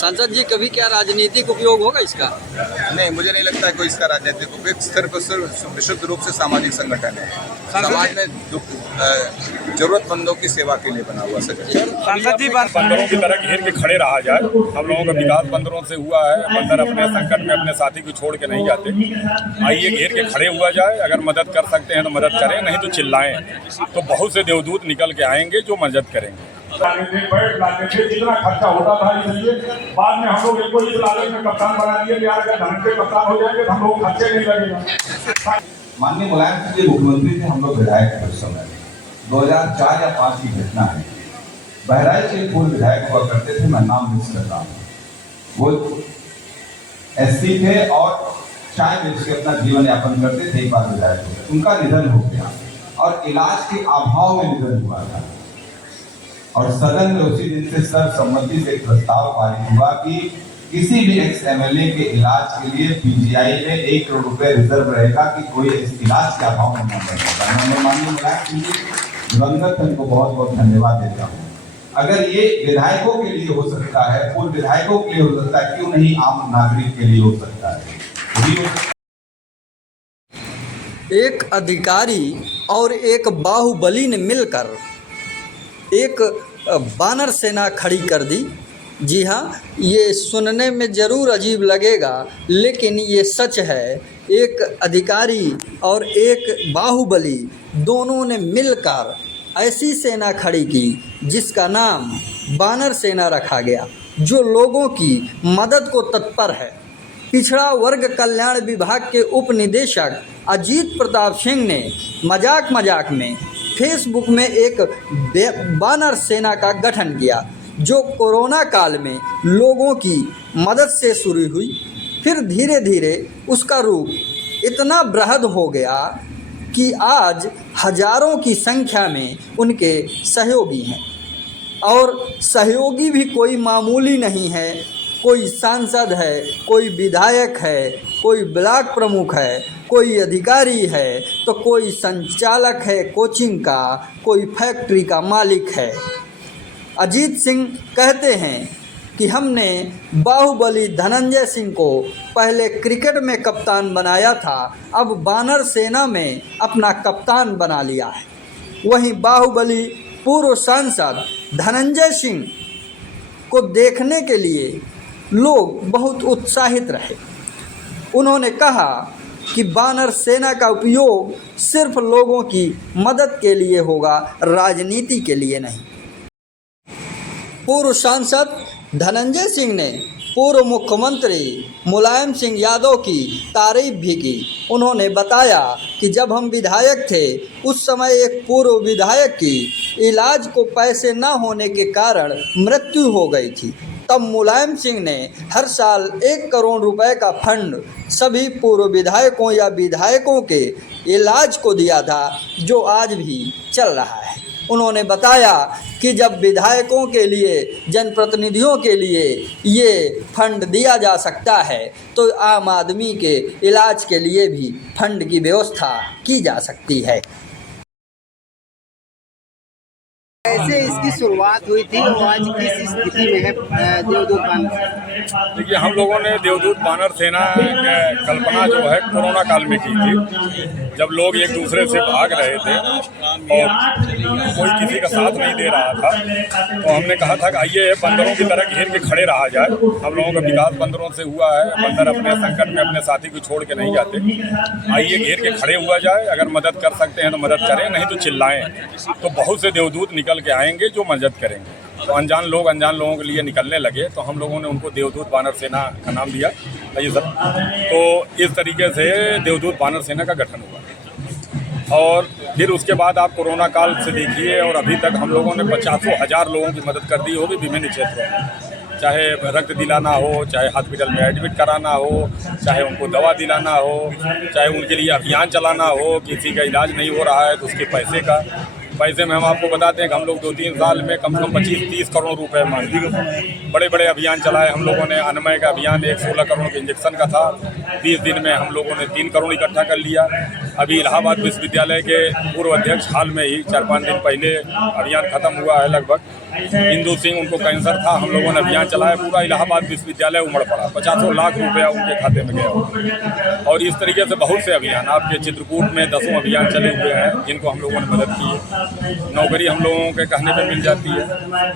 सांसद जी, कभी क्या राजनीतिक उपयोग होगा इसका? नहीं, मुझे नहीं लगता है कोई इसका राजनीतिक उपयोग। सिर्फ और सिर्फ विशुद्ध रूप से सामाजिक संगठन है, समाज में जरूरतमंदों की सेवा के लिए बना हुआ संगठन। सांसद जी, बंदरों की तरह घेर के खड़े रहा जाए। हम लोगों का विकास बंदरों से हुआ है। बंदर अपने संकट में अपने साथी को छोड़ के नहीं जाते। आइए घेर के खड़े हुआ जाए। अगर मदद कर सकते हैं तो मदद करें, नहीं तो चिल्लाएं। तो बहुत से देवदूत निकल के आएंगे जो मदद करेंगे। जितना खर्चा होता था, इसलिए बाद में हम लोग इनको इस लालच में कप्तान बना दिए कि यार अगर धन के कप्तान हो जाएंगे तो हम लोग खर्चे नहीं लगेगा। माननीय मुलायम सिंह जी मुख्यमंत्री थे, हम लोग विधायक थे उस समय 2004 या 5 की घटना है। बहराइच के पूर्व विधायक हुआ करते थे, मैं नाम मिस कर रहा हूँ। वो एससी थे और चाय बेच के अपना जीवन यापन करते थे। एक बार विधायक हो, उनका निधन हो गया और इलाज के अभाव में निधन हुआ था। और सदन में उसी दिन से सर्वसम्मति से एक प्रस्ताव पारित हुआ कि किसी भी एक्स एमएलए के इलाज के लिए पीजीआई में 1 करोड़ रुपए रिजर्व रहेगा कि कोई इस इलाज के अभाव में न बने। मैं माननीय मुलायम सिंह जी दिवंगत उनको बहुत बहुत धन्यवाद देता हूँ। अगर ये विधायकों के लिए हो सकता है, पूर्व विधायकों के लिए हो सकता है, क्यों नहीं आम नागरिक के लिए हो सकता है? एक अधिकारी और एक बाहुबली ने मिलकर एक बानर सेना खड़ी कर दी। जी हाँ, ये सुनने में ज़रूर अजीब लगेगा, लेकिन ये सच है। एक अधिकारी और एक बाहुबली दोनों ने मिलकर ऐसी सेना खड़ी की जिसका नाम बानर सेना रखा गया, जो लोगों की मदद को तत्पर है। पिछड़ा वर्ग कल्याण विभाग के उप निदेशक अजीत प्रताप सिंह ने मजाक में फेसबुक में एक बानर सेना का गठन किया, जो कोरोना काल में लोगों की मदद से शुरू हुई। फिर धीरे धीरे उसका रूप इतना बृहद हो गया कि आज हजारों की संख्या में उनके सहयोगी हैं। और सहयोगी भी कोई मामूली नहीं है। कोई सांसद है, कोई विधायक है, कोई ब्लॉक प्रमुख है, कोई अधिकारी है, तो कोई संचालक है कोचिंग का, कोई फैक्ट्री का मालिक है। अजीत सिंह कहते हैं कि हमने बाहुबली धनंजय सिंह को पहले क्रिकेट में कप्तान बनाया था, अब बानर सेना में अपना कप्तान बना लिया है। वहीं बाहुबली पूर्व सांसद धनंजय सिंह को देखने के लिए लोग बहुत उत्साहित रहे। उन्होंने कहा कि बानर सेना का उपयोग सिर्फ लोगों की मदद के लिए होगा, राजनीति के लिए नहीं। पूर्व सांसद धनंजय सिंह ने पूर्व मुख्यमंत्री मुलायम सिंह यादव की तारीफ भी की। उन्होंने बताया कि जब हम विधायक थे, उस समय एक पूर्व विधायक की इलाज को पैसे न होने के कारण मृत्यु हो गई थी। तब मुलायम सिंह ने हर साल 1 करोड़ रुपए का फंड सभी पूर्व विधायकों या विधायकों के इलाज को दिया था, जो आज भी चल रहा है। उन्होंने बताया कि जब विधायकों के लिए, जनप्रतिनिधियों के लिए ये फंड दिया जा सकता है, तो आम आदमी के इलाज के लिए भी फंड की व्यवस्था की जा सकती है। कैसे इसकी शुरुआत हुई थी और आज किस स्थिति में है देवदूत बानर सेना? देखिए, हम लोगों ने देवदूत बानर सेना की कल्पना जो है कोरोना काल में की थी, जब लोग एक दूसरे से भाग रहे थे और कोई किसी का साथ नहीं दे रहा था। तो हमने कहा था कि आइए बंदरों की तरह घेर के खड़े रहा जाए। हम लोगों का विकास बंदरों से हुआ है। बंदर अपने संकट में अपने साथी को छोड़ के नहीं जाते। आइए घेर के खड़े हुआ जाए। अगर मदद कर सकते हैं तो मदद करें, नहीं तो चिल्लाएं। तो बहुत से देवदूत निकल के आएंगे जो मदद करेंगे। तो अनजान लोगों के लिए निकलने लगे, तो हम लोगों ने उनको देवदूत बानर सेना का नाम दिया। ये सब तो इस तरीके से देवदूत बानर सेना का गठन हुआ। और फिर उसके बाद आप कोरोना काल से देखिए, और अभी तक हम लोगों ने 50,000 लोगों की मदद कर दी होगी विभिन्न क्षेत्रों में। चाहे रक्त दिलाना हो, चाहे हॉस्पिटल में एडमिट कराना हो, चाहे उनको दवा दिलाना हो, चाहे उनके लिए अभियान चलाना हो। किसी का इलाज नहीं हो रहा है तो उसके पैसे में हम आपको बताते हैं कि हम लोग 2-3 साल में कम से कम 25-30 करोड़ रुपए मांगे। बड़े बड़े अभियान चलाए हम लोगों ने। अन्नमय का अभियान 16 करोड़ के इंजेक्शन का था। 20 दिन में हम लोगों ने 3 करोड़ इकट्ठा कर लिया। अभी इलाहाबाद विश्वविद्यालय के पूर्व अध्यक्ष हाल में ही 4-5 दिन पहले अभियान खत्म हुआ है लगभग। इंदु सिंह, उनको कैंसर था। हम लोगों ने अभियान चलाया, पूरा इलाहाबाद विश्वविद्यालय उमड़ पड़ा, 50 लाख रुपया उनके खाते में गया। और इस तरीके से बहुत से अभियान आपके चित्रकूट में 10 अभियान चले हुए हैं जिनको हम लोगों ने मदद की है। नौकरी हम लोगों के कहने पर मिल जाती है।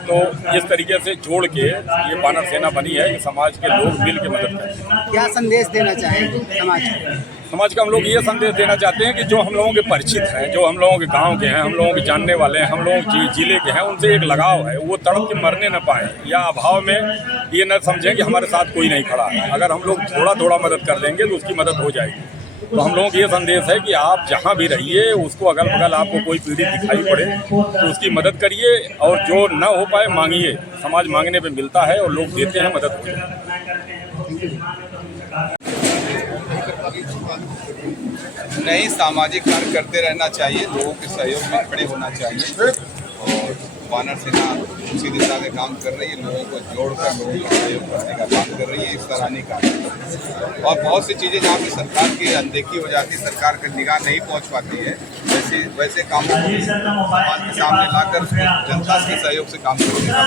तो इस तरीके से जोड़ के ये बानर सेना बनी है कि समाज के लोग मिल के मदद करें। क्या संदेश देना चाहेंगे समाज का हम लोग ये संदेश देना चाहते हैं कि जो हम लोगों के परिचित हैं, जो हम लोगों के गांव के हैं, हम लोगों के जानने वाले हैं, हम लोगों के जिले के हैं, उनसे एक लगाव है, वो तड़प के मरने न पाए या अभाव में ये न समझें कि हमारे साथ कोई नहीं खड़ा है। अगर हम लोग थोड़ा थोड़ा मदद कर देंगे तो उसकी मदद हो जाएगी। तो हम लोगों को ये संदेश है कि आप जहाँ भी रहिए, उसको अगल बगल आपको कोई पीड़ित दिखाई पड़े तो उसकी मदद करिए, और जो न हो पाए मांगिए। समाज मांगने पे मिलता है और लोग देते हैं, मदद होती है। नहीं, सामाजिक कार्य करते रहना चाहिए, लोगों के सहयोग में खड़े होना चाहिए। और बानर सेना उसी दिशा में काम कर रही है, लोगों को जोड़कर लोगों का सहयोग करने का काम कर रही है। इस सराहनीय कार्य और बहुत सी चीज़ें जहाँ पे सरकार की अनदेखी हो जाती है, सरकार की निगाह नहीं पहुँच पाती है, वैसे कामों को समाज के सामने लाकर जनता के सहयोग से काम करने का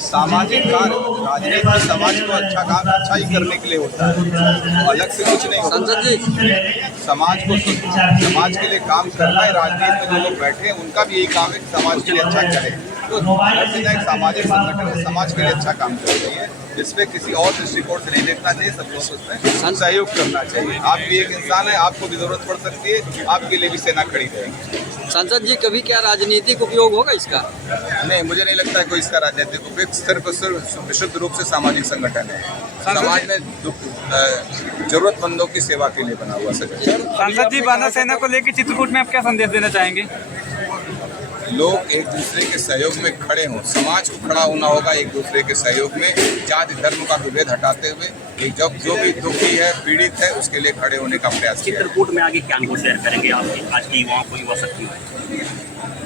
सामाजिक कार्य राजनीति समाज को अच्छा ही करने के लिए होता है, अलग से कुछ नहीं होता। समाज के लिए काम करना है। राजनीति में जो लोग बैठे हैं उनका भी यही काम है कि समाज के लिए अच्छा करें। तो एक सामाजिक संगठन है, समाज के लिए अच्छा काम कर रही है, इसमें किसी और दृष्टिकोण से नहीं देखना चाहिए, सब लोग उसमें सहयोग करना चाहिए। आप भी एक इंसान है, आपको भी जरूरत पड़ सकती है, आपके लिए भी सेना खड़ी रहेगी। सांसद जी, कभी क्या राजनीतिक उपयोग होगा इसका? नहीं, मुझे नहीं लगता है कोई इसका राजनीतिक उपयोग। सिर्फ विशुद्ध रूप से सामाजिक संगठन है, समाज में जरूरतमंदों की सेवा के लिए बना हुआ संगठन। सांसद जी, बानर सेना को लेकर चित्रकूट में आप क्या संदेश देना चाहेंगे? लोग एक दूसरे के सहयोग में खड़े हों, समाज को खड़ा होना होगा एक दूसरे के सहयोग में, जाति धर्म का विभेद हटाते हुए एक जो भी दुखी है, पीड़ित है, उसके लिए खड़े होने का प्रयास किया। चित्रकूट में आगे क्या अनुभव शेयर करेंगे आप आज की युवाओं को, युवा शक्ति?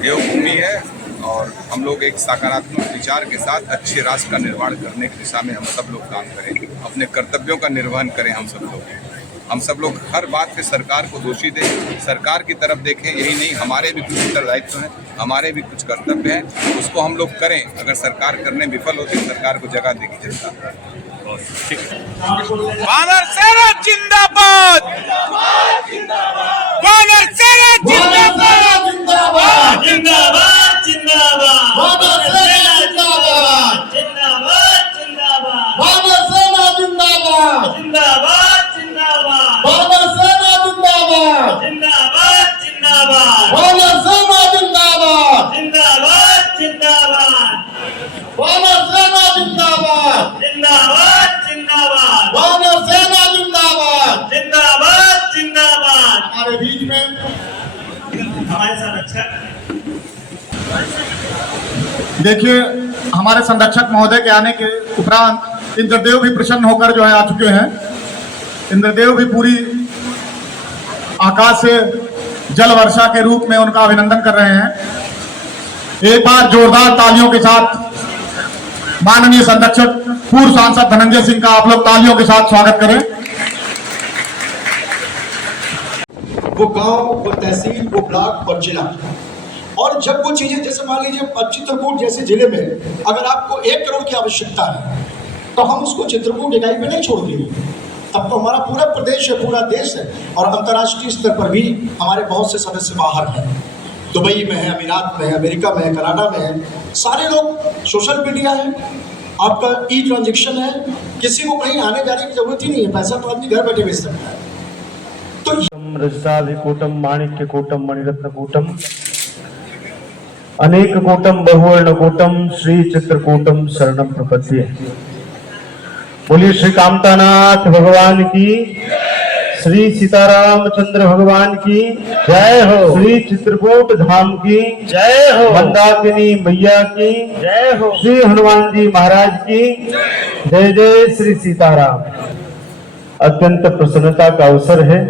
देवभूमि है और हम लोग एक सकारात्मक विचार के साथ अच्छे राष्ट्र का निर्माण करने की दिशा में हम सब लोग काम करें, अपने कर्तव्यों का निर्वहन करें। हम सब लोग हर बात पे सरकार को दोषी दें, सरकार की तरफ देखें, यही नहीं, हमारे भी कुछ उत्तरदायित्व हैं, हमारे भी कुछ कर्तव्य हैं, उसको हम लोग करें। अगर सरकार करने विफल होती है, सरकार को जगह देगी जनता। बानर सेना जिंदाबाद! बानर सेना जिंदाबाद! जिंदाबाद! जिंदाबाद! जिंदाबाद! बानर सेना जिंदाबाद! जिंदाबाद! जिंदाबाद! बानर सेना जिंदाबाद! जिंदाबाद! जिंदाबाद! बानर सेना जिंदाबाद! जिंदाबाद! जिंदाबाद! बानर सेना जिंदाबाद! जिंदाबाद! जिंदाबाद! बानर सेना जिंदाबाद! जिंदाबाद! जिंदाबाद! बानर सेना जिंदाबाद! जिंदाबाद! जिंदाबाद! हमारे बीच में हमारे संरक्षक, देखिए, हमारे संरक्षक महोदय के आने के उपरांत इंद्रदेव भी प्रसन्न होकर जो है आ चुके हैं। इंद्रदेव भी पूरी आकाश से जल वर्षा के रूप में उनका अभिनंदन कर रहे हैं। एक बार जोरदार तालियों के साथ माननीय संरक्षक पूर्व सांसद धनंजय सिंह का आप लोग तालियों के साथ स्वागत करें। वो गांव, वो तहसील, वो ब्लॉक और जिला, और जब वो चीजें, जैसे मान लीजिए चित्रकूट जैसे जिले में अगर आपको 1 करोड़ की आवश्यकता है तो हम उसको चित्रकूट इकाई में नहीं छोड़ देंगे। तब तो हमारा पूरा प्रदेश है, पूरा देश है, और अंतर्राष्ट्रीय स्तर पर भी हमारे बहुत से सदस्य बाहर हैं, दुबई में है, अमीरात में है, अमेरिका में है, कनाडा में है। सारे लोग, सोशल मीडिया है, आपका ई ट्रांजेक्शन है, किसी को कहीं आने जाने की जरूरत ही नहीं है, पैसा तो आदमी घर बैठे भेज सकता है। तो रजसाभिकूटम माणिक्यकूटम मणिरत्नकूटम अनेककूटम बहुवर्णकूटम श्री चित्रकूटम शरणम प्रपद्ये। बोलिए श्री कामतानाथ भगवान की, श्री सीतारामचंद्र भगवान की जय हो, श्री चित्रकूट धाम की जय हो, मंदाकिनी मैया की जय हो, श्री हनुमान जी महाराज की जय जय श्री सीताराम। अत्यंत प्रसन्नता का अवसर है।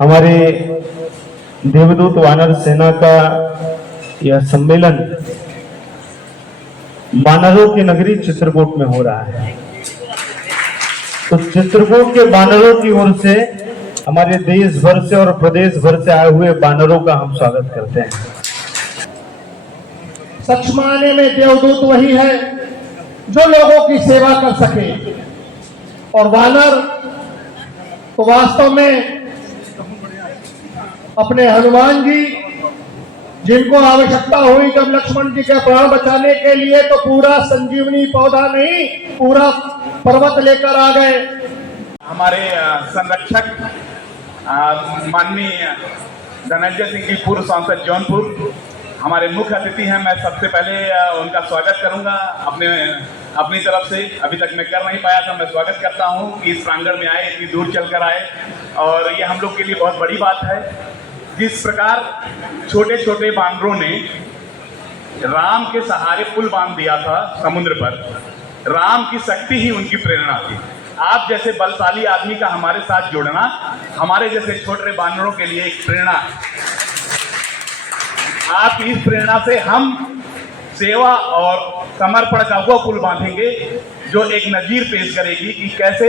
हमारे देवदूत वानर सेना का यह सम्मेलन वानरों की नगरी चित्रकूट में हो रहा है। तो चित्रकूट के बानरों की ओर से हमारे देश भर से और प्रदेश भर से आए हुए बानरों का हम स्वागत करते हैं। सच मायने में देवदूत वही है जो लोगों की सेवा कर सके, और वानर तो वास्तव में अपने हनुमान जी, जिनको आवश्यकता हुई जब लक्ष्मण जी के प्राण बचाने के लिए, तो पूरा संजीवनी पौधा नहीं पूरा पर्वत लेकर आ गए। हमारे संरक्षक माननीय धनंजय सिंह जी, पूर्व सांसद जौनपुर, हमारे मुख्य अतिथि हैं। मैं सबसे पहले उनका स्वागत करूंगा अपनी तरफ से। अभी तक मैं कर नहीं पाया था, मैं स्वागत करता हूं कि इस प्रांगण में आए, इतनी दूर चलकर आए, और ये हम लोग के लिए बहुत बड़ी बात है। जिस प्रकार छोटे छोटे बानरों ने राम के सहारे पुल बांध दिया था समुद्र पर, राम की शक्ति ही उनकी प्रेरणा थी। आप जैसे बलशाली आदमी का हमारे साथ जुड़ना हमारे जैसे छोटे बानरों के लिए एक प्रेरणा है। आप इस प्रेरणा से हम सेवा और समर्पण का वो पुल बांधेंगे जो एक नजीर पेश करेगी कि कैसे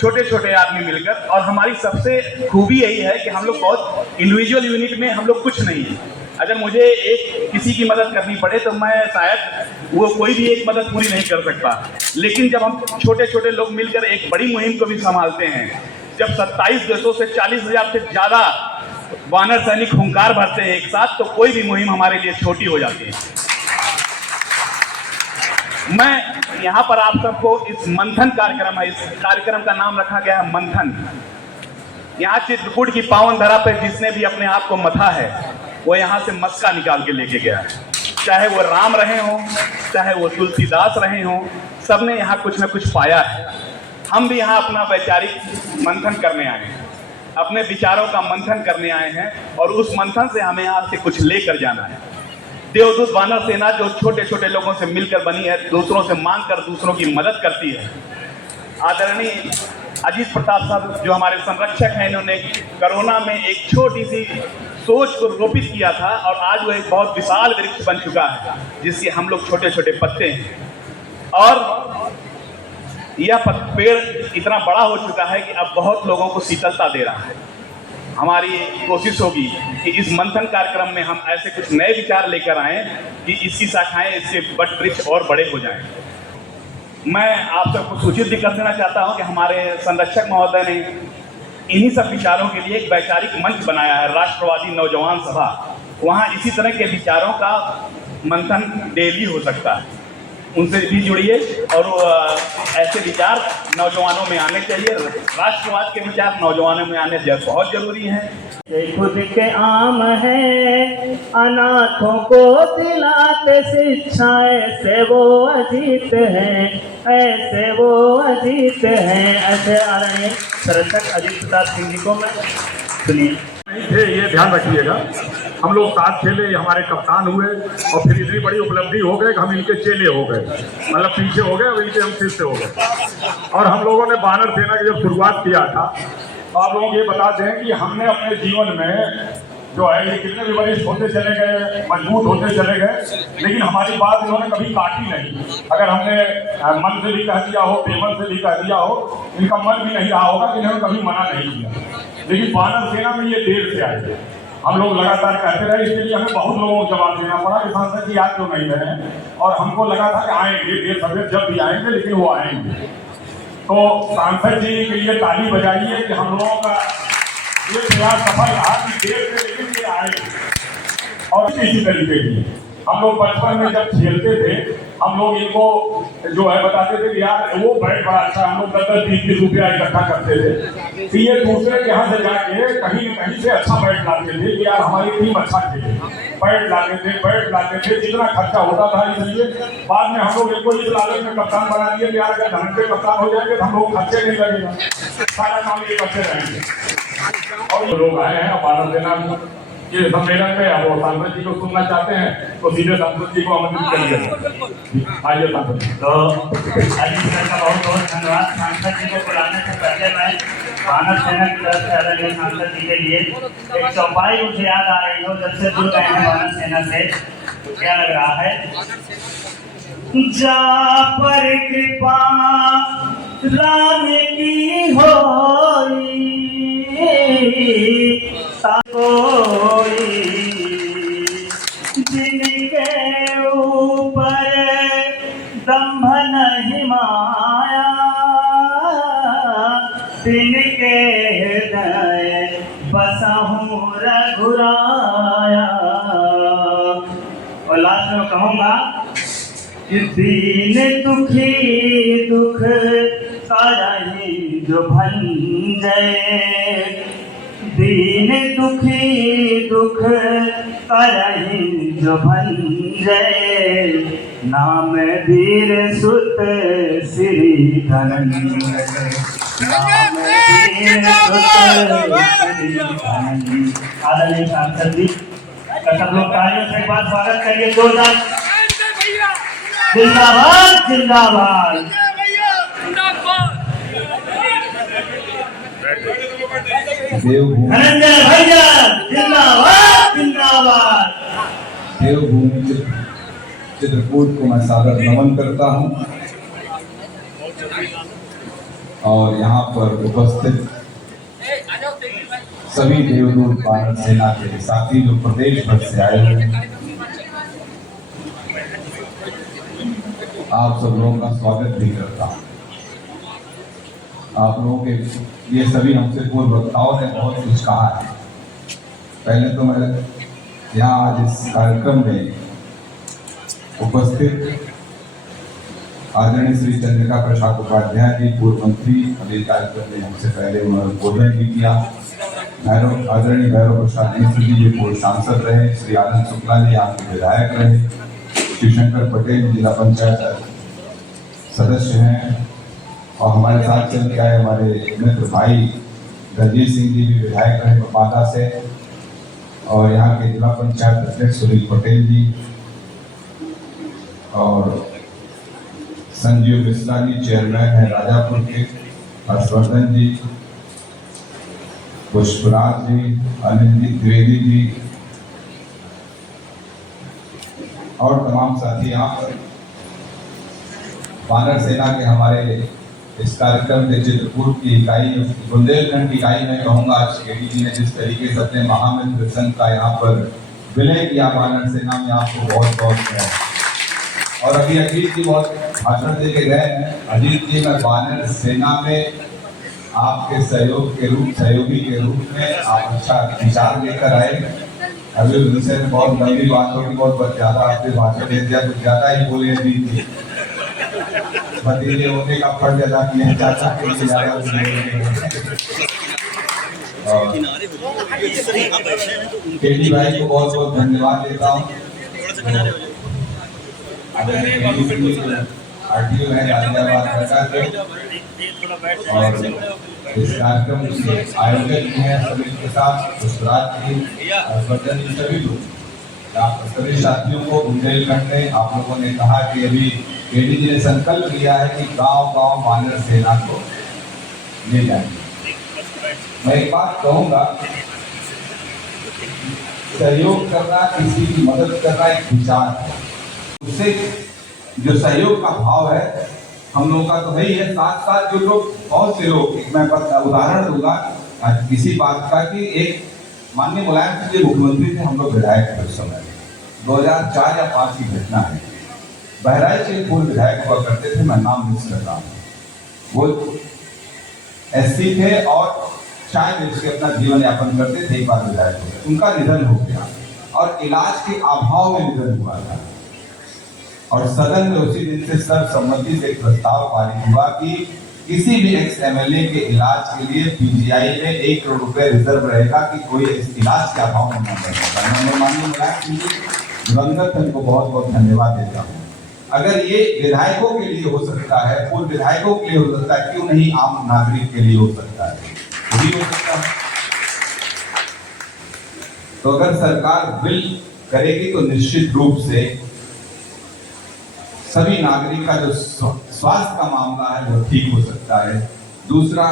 छोटे छोटे आदमी मिलकर, और हमारी सबसे खूबी यही है कि हम लोग बहुत इंडिविजुअल यूनिट में हम लोग कुछ नहीं है। अगर मुझे एक किसी की मदद करनी पड़े तो मैं शायद वो कोई भी एक मदद पूरी नहीं कर सकता, लेकिन जब हम छोटे छोटे लोग मिलकर एक बड़ी मुहिम को भी संभालते हैं, जब 27 देशों से 40,000 से ज़्यादा वानर सैनिक हुंकार भरते हैं एक साथ, तो कोई भी मुहिम हमारे लिए छोटी हो जाती है। मैं यहाँ पर आप सबको इस मंथन कार्यक्रम है, इस कार्यक्रम का नाम रखा गया है मंथन। यहाँ चित्रकूट की पावन धरा पर जिसने भी अपने आप को मथा है, वो यहाँ से मस्का निकाल के लेके गया है। चाहे वो राम रहे हों, चाहे वो तुलसीदास रहे हों, सबने यहाँ कुछ ना कुछ पाया है। हम भी यहाँ अपना वैचारिक मंथन करने आए हैं, अपने विचारों का मंथन करने आए हैं, और उस मंथन से हमें यहाँ से कुछ लेकर जाना है। देवदूत वानर सेना जो छोटे छोटे लोगों से मिलकर बनी है, दूसरों से मांग कर दूसरों की मदद करती है। आदरणीय अजीत प्रताप साहब जो हमारे संरक्षक हैं, इन्होंने कोरोना में एक छोटी सी सोच को रोपित किया था, और आज वो एक बहुत विशाल वृक्ष बन चुका है जिसके हम लोग छोटे छोटे पत्ते हैं, और यह पेड़ इतना बड़ा हो चुका है कि अब बहुत लोगों को शीतलता दे रहा है। हमारी कोशिश होगी कि इस मंथन कार्यक्रम में हम ऐसे कुछ नए विचार लेकर आएँ कि इसकी शाखाएं इससे वट वृक्ष और बड़े हो जाएं। मैं आप सबको सूचित भी कर देना चाहता हूं कि हमारे संरक्षक महोदय ने इन्हीं सब विचारों के लिए एक वैचारिक मंच बनाया है, राष्ट्रवादी नौजवान सभा। वहाँ इसी तरह के विचारों का मंथन डेली हो सकता है, उनसे भी जुड़िए, और ऐसे विचार नौजवानों में आने चाहिए। राष्ट्रवाद के विचार नौजवानों में आने बहुत जरूरी है। खुद के आम है अनाथों को दिलाते शिक्षा, ऐसे वो अजीत हैं, ऐसे वो अजीत हैं। ऐसे आदरणीय संरक्षक अजीत प्रताप सिंह जी को मैं सुनिए। नहीं थे, ये ध्यान रखिएगा। हम लोग साथ खेले, हमारे कप्तान हुए, और फिर इतनी बड़ी उपलब्धि हो गए कि हम इनके चेले हो गए, मतलब पीछे हो गए, अब इनके हम शिष्य हो गए। और हम लोगों ने वानर सेना की जब शुरुआत किया था, तो आप लोगों को ये बता दें कि हमने अपने जीवन में जो है ये कितने भी बड़े होते चले गए, मजबूत होते चले गए, लेकिन हमारी बात इन्होंने कभी काटी नहीं। अगर हमने मन से भी कह दिया हो, बेमन से भी कह दिया हो, इनका मन भी नहीं रहा होगा कि इन्होंने कभी मना नहीं किया। लेकिन वानर सेना में ये देर से आए, हम लोग लगातार कहते रहे, इसके लिए हमें बहुत लोगों को जवाब देना पड़ा कि सांसद जी आज क्यों नहीं रहे, और हमको लगा था कि आएंगे देर सवेर जब भी आएंगे, लेकिन वो आएंगे। तो सांसद जी के लिए ताली बजाइए कि हम लोगों का ये प्रयास सफल रहा कि देर से लेकिन ये आएंगे। और इसी तरीके की हम लोग बचपन में जब खेलते थे, हम लोग इनको जो है बताते थे कि यार वो बैट बड़ा अच्छा, हम लोग 10-20 रुपया इकट्ठा करते थे कि ये दूसरे के यहाँ से जाके कहीं न कहीं से अच्छा बैट लाते थे कि यार हमारी टीम अच्छा खेले, बैट लाते थे, जितना खर्चा होता था। इसलिए बाद में हम लोग इनको इस लालच में कप्तान बना दिए कि यार अगर ढंग से कप्तान हो जाएंगे तो हम लोग खर्चे नहीं लगेगा, सारा काम ये करते रहेंगे। और लोग आए हैं वानर सेना ये सम्मेलन में, अब वो सांसद जी को सुनना चाहते हैं तो सीधे सांसद जी को आमंत्रित करिए। आइए सांसद जी। तो अजीत सर का बहुत बहुत धन्यवाद। सांसद जी को बुलाने से पहले मैं वानर सेना की तरफ से आदरणीय सांसद जी के लिए एक चौपाई मुझे याद आ रही हो, जब से जुड़ गए हैं वानर सेना से, तो क्या लग रहा है। जा पर कृपा राम की होई कोई जिनके ऊपर दम्भ नहीं माया तिनके हृदय बसहूँ रघुराया। और लास्ट में कहूँगा कि दीन दुखी दुख करहि जो भंजय, दीन दुखी दुख करहि जो भंजय, नाम वीर सुत श्री धनंजय, नाम वीर सुत श्री धनंजय। आदरणीय सांसद जी का सब लोग तालियों से एक बार स्वागत करिए जोरदार। जिंदाबाद जिंदाबाद। देवभूमि भैया जिंदाबाद जिंदाबाद। देवभूमि चित्रकूट को मैं सादर नमन करता हूं और यहाँ पर उपस्थित सभी देवदूत वानर सेना के साथी जो प्रदेश भर से आए हुए हैं, आप सब लोगों का स्वागत भी करता हूं। आप लोगों के ये सभी हमसे पूर्व वक्ताओं ने बहुत कुछ कहा है। पहले तो मैं यहाँ आज इस कार्यक्रम में उपस्थित आदरणीय श्री चंद्रिका प्रसाद उपाध्याय जी पूर्व मंत्री, अभी कार्यक्रम में हमसे पहले उन्होंने उद्बोधन भी किया। आदरणीय भैरव प्रसाद मिश्र जी पूर्व सांसद रहे, श्री आनंद शुक्ला जी यहाँ के विधायक रहे, श्री शंकर पटेल जिला पंचायत सदस्य हैं और हमारे साथ चल के आए हमारे मित्र भाई रंजीत सिंह जी भी विधायक रहे बांदा से, और यहाँ के जिला पंचायत अध्यक्ष सुनील पटेल जी और संजीव मिश्रा जी चेयरमैन है राजापुर के, हर्षवर्धन जी, पुष्पराज जी, अनिल जी द्विवेदी जी और तमाम साथी यहाँ पर वानर सेना के हमारे इस कार्यक्रम के चित्रकूट की इकाई, बुंदेलखंड की इकाई में कहूँगा आज केडी जी ने जिस तरीके से अपने महामंत्र संघ का यहाँ पर विलय किया वानर सेना में, आपको बहुत बहुत और अभी अजीत जी बहुत भाषण दे के गए हैं। अजीत जी मैं वानर सेना में आपके सहयोगी के रूप में आप अच्छा विचार लेकर आए। अभी उनसे बहुत लंबी बात होगी, बहुत ज्यादा आपने भाषण दे दिया, कुछ ज्यादा ही बोले अजीत जी। भतीजे होने का फर्ज अदा किया चाचा के लिए ज्यादा केडी भाई को बहुत बहुत धन्यवाद देता हूँ। आरटीओ है गाजियाबाद और इस कार्यक्रम के आयोजक हैं सभी के साथ पुष्पराज जी, हर्षवर्धन जी, सभी लोग, सभी साथियों को बुंदेलखंड में आप लोगों ने कहा कि अभी केडी जी ने संकल्प लिया है कि गांव-गांव वानर सेना को ले जाएंगे। मैं एक बात कहूंगा, सहयोग करना, किसी की मदद करना एक विचार है, उससे जो सहयोग का भाव है हम लोगों का तो है ही है, साथ साथ जो लोग, बहुत से लोग, मैं उदाहरण दूंगा किसी बात का कि एक माननीय मुलायम सिंह जी मुख्यमंत्री थे, हम लोग विधायक थे उस समय 2004 या 5 की घटना है। बहराइच के पूर्व विधायक हुआ करते थे, मैं नाम मिस कर रहा हूँ, वो एससी थे और चाय बेच के अपना जीवन यापन करते थे, एक बार विधायक हो गए, उनका निधन हो गया और इलाज के अभाव में निधन हुआ था और सदन में उसी दिन से सर्वसम्मति से एक प्रस्ताव पारित हुआ कि किसी भी एक्स एमएलए के इलाज के लिए पीजीआई में 1 करोड़ रुपए रिजर्व रहेगा कि कोई इस इलाज के अभाव में न रहेगा। मैं माननीय मुलायम सिंह जी दिवंगत उनको बहुत बहुत धन्यवाद देता हूँ। अगर ये विधायकों के लिए हो सकता है, पूर्व विधायकों के लिए हो सकता है, क्यों नहीं आम नागरिक के लिए हो सकता है, भी हो सकता है। तो अगर सरकार बिल करेगी तो निश्चित रूप से सभी नागरिक का जो स्वास्थ्य का मामला है वो ठीक हो सकता है। दूसरा,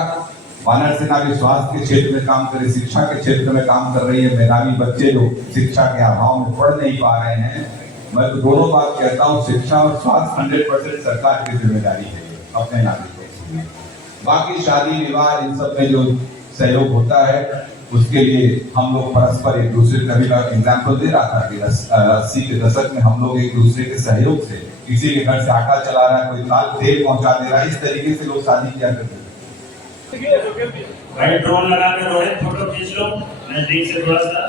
वानर सेना भी स्वास्थ्य के क्षेत्र में काम करे, शिक्षा के क्षेत्र में काम कर रही है। मेधावी बच्चे जो शिक्षा के अभाव में पढ़ नहीं पा रहे हैं, मैं तो दोनों बात कहता हूँ, शिक्षा और स्वास्थ्य 100% सरकार की जिम्मेदारी है अपने नागरिकों की। बाकी शादी विवाह इन सब में जो सहयोग होता है उसके लिए हम लोग परस्पर एक दूसरे का भी एग्जाम्पल दे रहा था कि 80 के दशक में हम लोग एक दूसरे के सहयोग से किसी के घर से आटा चला रहा है, कोई तेल पहुंचा दे रहा है, इस तरीके से लोग शादी किया करते थे। भाई ड्रोन लगा के रोहित फोटो खींच लो नजदीक से थोड़ा सा।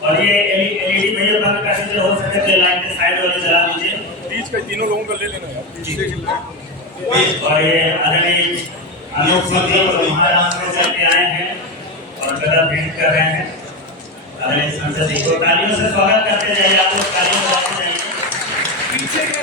और ये एलईडी भैया बंद कर दीजिए, हो सके तो लाइन के साइड वाले चला दीजिए। बीच का तीनों लोगों का ले लेना यार। और ये आदरणीय आलोक सिंह जी महाराष्ट्र से चल आए हैं और गदा भेंट कर रहे हैं। आदरणीय संसद जी को तालियों से स्वागत करते जाइए, आप लोग तालियों से जाइए।